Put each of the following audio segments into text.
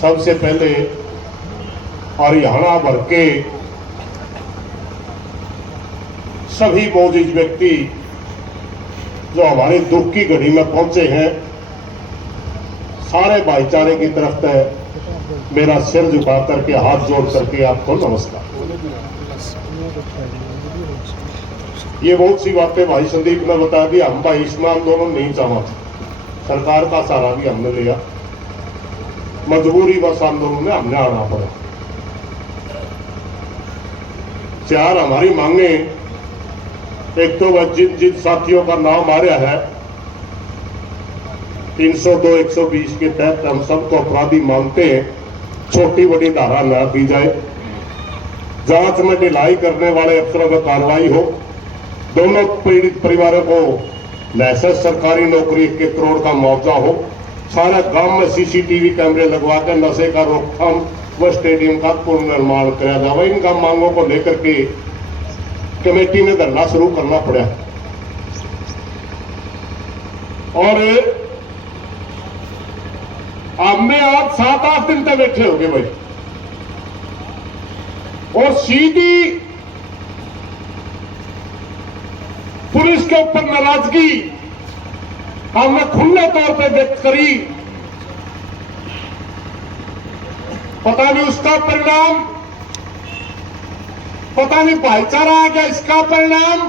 सबसे पहले हरियाणा भर के सभी मौजूद व्यक्ति जो हमारे दुख की घड़ी में पहुंचे हैं, सारे भाईचारे की तरफ से मेरा सिर झुका करके हाथ जोड़ करके आपको नमस्कार। ये बहुत सी बातें भाई संदीप ने बता दी। हम भाई इसमें आंदोलन नहीं चाहते, सरकार का सहारा भी हमने लिया, मजबूरी बस आंदोलन में हमने आना पड़ा। चार हमारी मांगे, एक तो वह जिन साथियों का नाम आ रहा है 302 120 के तहत हम सबको अपराधी मानते हैं, छोटी बड़ी धारा न दी जाए, जांच में ढिलाई करने वाले अफसरों पर कार्रवाई हो, दोनों पीड़ित परिवारों को लाइसेंस सरकारी नौकरी 1 करोड़ का मुआवजा हो, सारा गांव में सीसीटीवी कैमरे लगवा कर नशे का रोकथाम व स्टेडियम का पुनर्निर्माण किया जाए। इनका मांगों को लेकर के कमेटी ने धरना शुरू करना पड़ा और हमने आज 7-8 दिन तक बैठे हो गए भाई, और सीधी पुलिस के ऊपर नाराजगी हमने खुले तौर पर व्यक्त करी। पता नहीं उसका परिणाम, पता नहीं भाईचारा आ गया इसका परिणाम,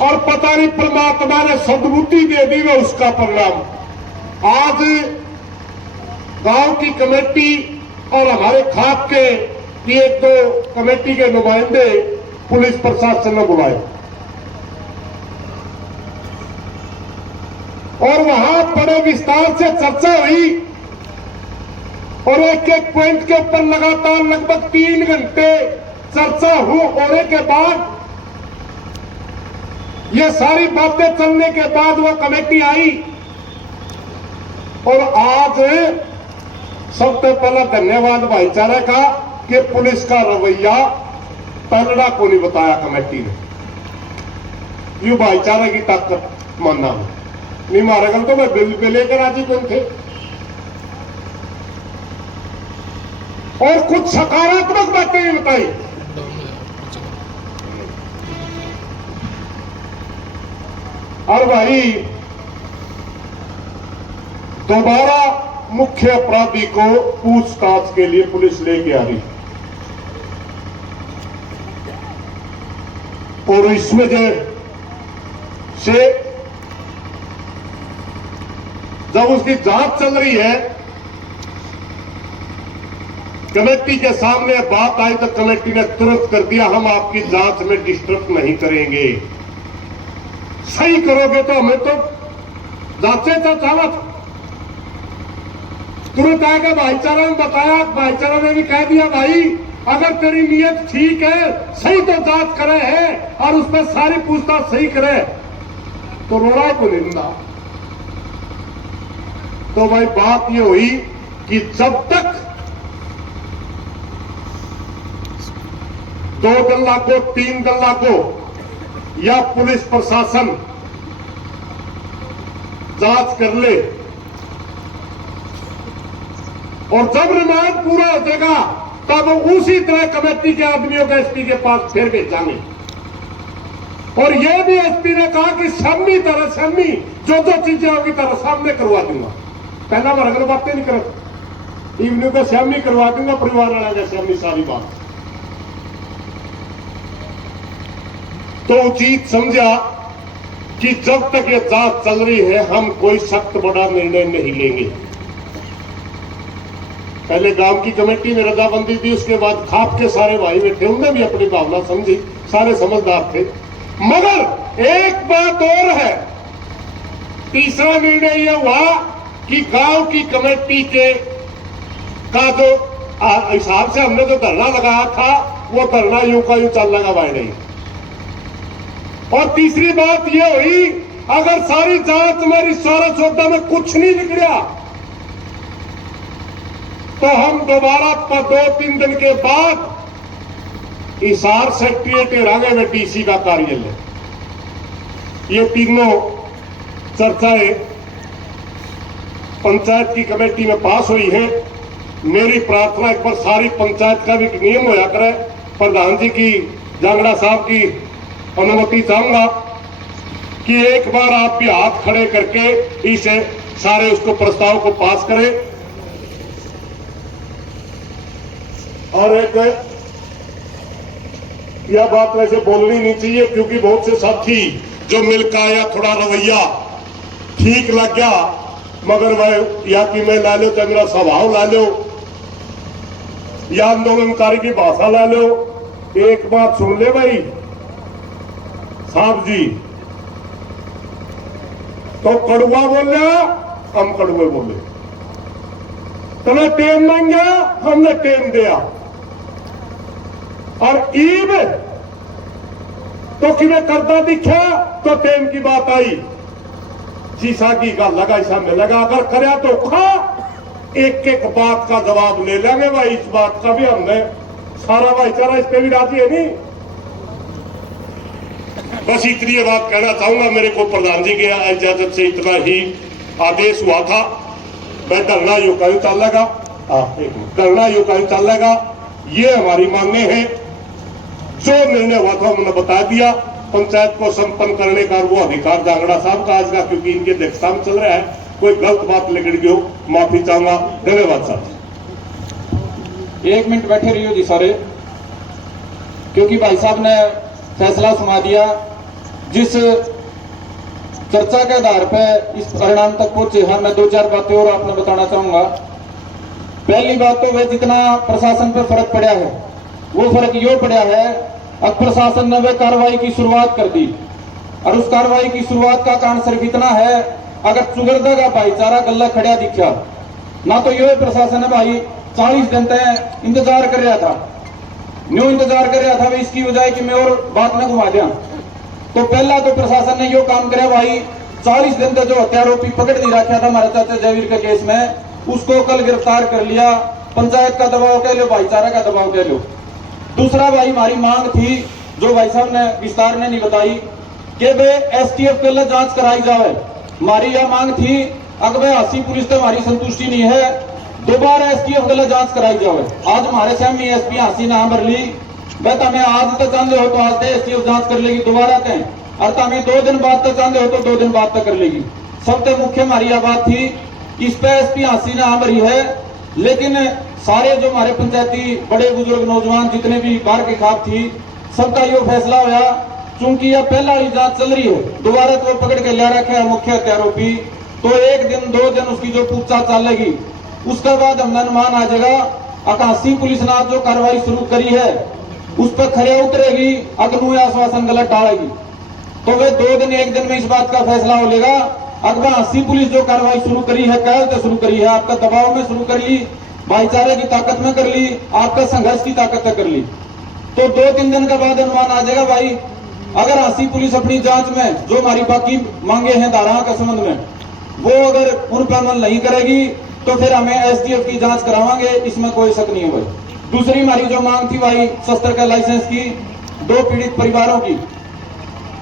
और पता नहीं परमात्मा ने सद्बुद्धि दे दी वो उसका परिणाम। आज गांव की कमेटी और हमारे खाप के एक दो कमेटी के नुमाइंदे पुलिस प्रशासन ने बुलाए और वहां बड़े विस्तार से चर्चा हुई और एक एक पॉइंट के ऊपर लगातार लगभग 3 घंटे चर्चा होने के बाद, ये सारी बातें चलने के बाद वह कमेटी आई। और आज सबसे पहला धन्यवाद भाईचारे का कि पुलिस का रवैया पलड़ा को नहीं बताया कमेटी ने। ये भाईचारे की ताकत मानना नहीं, मारे कल तो मैं बिल पे लेकर राजी कौन थे। और कुछ सकारात्मक बातें भी बताई। और भाई दोबारा मुख्य अपराधी को पूछताछ के लिए पुलिस लेके आ रही, और इस वजह से जब उसकी जांच चल रही है, कमेटी के सामने बात आई तो कमेटी ने तुरंत कर दिया, हम आपकी जांच में डिस्टर्ब नहीं करेंगे, सही करोगे तो हमें तो जांचे तो चाहत। तुरंत आएगा भाईचारा ने बताया, भाईचारा ने भी कह दिया भाई अगर तेरी नीयत ठीक है, सही तो जांच करे है और उस पर सारी पूछताछ सही करे तो रोड़ा को निंदा। तो भाई बात ये हुई कि जब तक 2 दल्ला को 3 दल्ला को या पुलिस प्रशासन जांच कर ले और जब रिमांड पूरा हो जाएगा तब उसी तरह कमेटी के आदमियों को एसपी के पास फिर भेजांगे। और यह भी एसपी ने कहा कि सामनी जो चीजें होगी तरह सामने करवा दूंगा। पहला वर्ग बातें नहीं कर, इवनिंग का सामने करवा दूंगा, परिवार वाला का सामने सारी बात। तो उचित समझा कि जब तक ये जांच चल रही है हम कोई सख्त बड़ा निर्णय नहीं लेंगे। पहले गांव की कमेटी ने रजाबंदी दी, उसके बाद खाप के सारे भाई बैठे, उन्होंने भी अपनी भावना समझी, सारे समझदार थे। मगर एक बात और है, तीसरा निर्णय यह हुआ कि गांव की कमेटी के का जो हिसाब से हमने जो धरना लगाया था वो धरना यूं का यूं चल लगा भाई नहीं। और तीसरी बात यह हुई अगर सारी जांच मेरी सारा सौदा में कुछ नहीं निकला तो हम दोबारा 2-3 दिन के बाद हिसार सेक्रेटरीट रागे में डीसी का कार्यालय, ये तीनों चर्चाएं पंचायत की कमेटी में पास हुई है। मेरी प्रार्थना एक बार सारी पंचायत का भी नियम होया करे, प्रधान जी की, जांगड़ा साहब की अनुमति चाहूंगा कि एक बार आप भी हाथ खड़े करके इस सारे उसको प्रस्ताव को पास करें। और एक यह बात वैसे बोलनी नहीं चाहिए, क्योंकि बहुत से साथी जो मिलकर आया, थोड़ा रवैया ठीक लग गया, मगर वह या कि मैं ला लो चाहे मेरा स्वभाव ला लो या आंदोलनकारी की भाषा ला लो। एक बात सुन ले भाई साहब जी, तो कड़ुआ बोले, हम कड़ुए बोले, तुम्हें टेम मांगा, हमने टेम दिया, और ईब तो किमें करता दिखा तो टेम की बात आई, शीशा की गल लगा ऐसा में लगा, अगर करया तो खा, एक एक बात का जवाब ले लेंगे भाई। इस बात का भी हमने सारा भाईचारा इस पे भी राजी है नहीं। बस इतनी बात कहना चाहूंगा, मेरे को प्रधान जी के इजाजत से इतना ही आदेश हुआ था। मैं धरना यूं चलेगा, धरना यूं चलेगा, ये हमारी मांगे हैं। जो निर्णय हुआ था उन्होंने बता दिया। पंचायत को संपन्न करने का वो अधिकार जांगड़ा साहब का आज का, क्योंकि इनके अध्यक्षता में चल रहा है। कोई गलत बात लिखड़ गई हो, माफी चाहूंगा। धन्यवाद साहब। 1 मिनट बैठे रहियो जी सारे, क्योंकि भाई साहब ने फैसला सुना दिया। जिस चर्चा के आधार पर इस परिणाम तक पहुंचे, हाँ मैं 2-4 बातें और आपने बताना चाहूंगा। पहली बात तो वह जितना प्रशासन पर फर्क पड़ा है, वो फर्क यो पड़ा है, अब प्रशासन ने वह कार्रवाई की शुरुआत कर दी, और उस कार्रवाई की शुरुआत का कारण सिर्फ इतना है, अगर चुगरदा का भाईचारा गल्ला खड़ा दिखा ना, तो यो प्रशासन है भाई 40 दिन तक इंतजार कर रहा था। न्यू इंतजार कर रहा था भाई, इसकी वजह कि मैं और बात न घुमा दिया। तो पहला तो प्रशासन ने यो काम करे भाई, 40 दिन तक जो हत्यारोपी पकड़ नहीं रखा था हमारे चाचा जयवीर के केस में, उसको कल गिरफ्तार कर लिया। पंचायत का दबाव कह लो, भाईचारा का दबाव कह लो। दूसरा भाई हमारी मांग थी, जो भाई साहब ने विस्तार ने नहीं बताई, कि वे एसटीएफ के लिए जांच कराई जाए। हमारी यह मांग थी, अगर हासी पुलिस से हमारी संतुष्टि नहीं है, दोबारा एसटीएफ के लिए जांच कराई जाए। आज हमारे सामने एसपी हासी ना भर ली, बेटा मैं आज तक चाहते हो तो आज एसटीएफ जांच कर लेगी दोबारा कहें, और मैं 2 दिन बाद तक चाहते हो तो 2 दिन बाद तक कर लेगी। सबसे मुख्य हमारी यह बात थी, इस पे एसपी हासी ना भरी है, लेकिन सारे जो हमारे पंचायती बड़े बुजुर्ग नौजवान जितने भी बाहर के खाब थी, सबका यो फैसला हुआ, चूंकि यह पहला ही जांच चल रही है, दोबारा तो पकड़ के लिया रखे है मुख्य हत्यारोपी, तो 1 दिन 2 दिन उसकी जो पूछताछ चलेगी, उसके बाद हमने अनुमान आ जाएगा। अकाशी पुलिस ने जो कार्रवाई शुरू करी है उस पर खरे उतरेगी, अग्नु आश्वासन गलत डालेगी, तो वे 2 दिन 1 दिन में इस बात का फैसला हो लेगा। अगर हासी पुलिस जो कार्रवाई शुरू करी है, कल शुरू करी है, आपका दबाव में शुरू कर ली, भाईचारे की ताकत में कर ली, आपका संघर्ष की ताकत में कर ली, तो 2-3 दिन के बाद अनुमान आ जाएगा भाई। अगर हासी पुलिस अपनी जांच में जो हमारी बाकी मांगे हैं धाराओं के संबंध में, वो अगर उन पर अमल नहीं करेगी, तो फिर हमें एसटीएफ की जांच करावांगे, इसमें कोई शक नहीं है भाई। दूसरी हमारी जो मांग थी भाई, शस्त्र का लाइसेंस की 2 पीड़ित परिवारों की,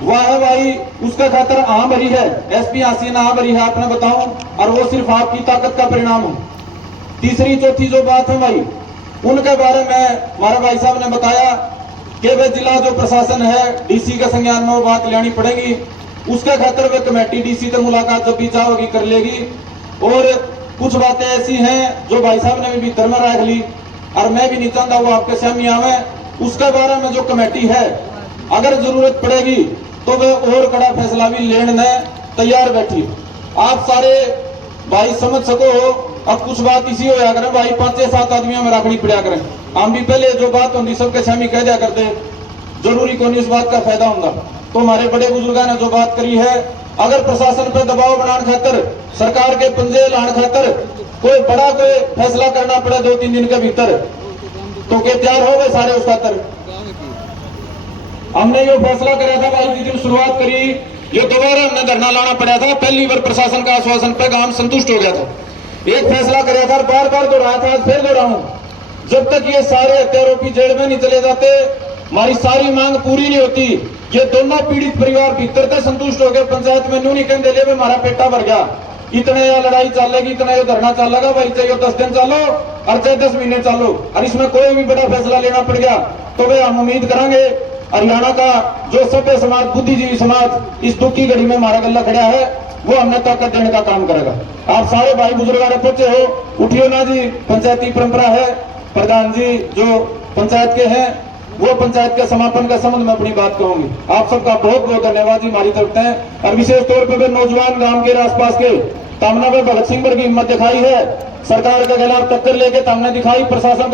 वह है भाई, उसका खातर आम भरी है, एसपी हासी ने भरी है, आपने बताऊं, और वो सिर्फ आपकी ताकत का परिणाम है। तीसरी चौथी जो बात है भाई, उनके बारे में हमारे भाई साहब ने बताया कि वे जिला जो प्रशासन है, डीसी के संज्ञान में वो बात लेनी पड़ेगी, उसके खातर वे कमेटी डीसी से मुलाकात जब भी चाहोगी कर लेगी। और कुछ बातें ऐसी हैं जो भाई साहब ने भी भीतर में रख ली, और मैं भी नहीं चाहता वो आपके सामने आवे। उसके बारे में जो कमेटी है, अगर जरूरत पड़ेगी तो वे और कड़ा फैसला भी लेने तैयार बैठी। आप सारे भाई समझ सको, अब कुछ बात इसी हो करें भाई, 5-7 आदमियों में रखनी पड़ा करें। हम भी पहले जो बात होती सबके सामने कह दिया करते, जरूरी कौन इस बात का फायदा होगा। तो हमारे बड़े बुजुर्गों ने जो बात करी है, अगर प्रशासन पर दबाव बनाने खातर, सरकार के पंजे लाने खातर कोई बड़ा कोई फैसला करना पड़े 2-3 दिन के भीतर, तो क्या तैयार हो गए सारे उस खातर? हमने ये फैसला कराया था भाई, जिस दिन शुरुआत करी, ये दोबारा हमने धरना लाना पड़ा था। पहली बार प्रशासन का आश्वासन पे काम संतुष्ट हो गया था, एक फैसला कराया था, बार बार दोहराया था, आज फिर दोहराऊं, जब तक ये सारे हत्यारोपी जेल में नहीं चले जाते, हमारी सारी मांग पूरी नहीं होती। ये दोनों पीड़ित परिवार भीतर तक संतुष्ट हो गए, पंचायत में न्यू नहीं कहते ले हमारा पेटा भर गया, इतने या लड़ाई चलेगी, इतना ये धरना चलेगा भाई, चाहे 10 दिन चलो और चाहे 10 महीने चलो, और इसमें कोई भी बड़ा फैसला लेना पड़ गया तो वे हम उम्मीद करेंगे हरियाणा का जो सभ्य समाज, बुद्धिजीवी समाज इस दुख की घड़ी में हमारा गला खड़ा है, वो हमने ताकत देने का काम करेगा। आप सारे भाई बुजुर्ग पहुंचे हो, उठियो ना जी, पंचायती परंपरा है। प्रधान जी जो पंचायत के हैं वो पंचायत के समापन का संबंध में अपनी बात कहूंगी। आप सबका बहुत बहुत धन्यवाद जी हमारी तरफ से, और विशेष तौर पर नौजवान गांव के आसपास के तामना में भगत सिंह पर की हिम्मत दिखाई है, सरकार के खिलाफ टक्कर लेके तामने दिखाई, प्रशासन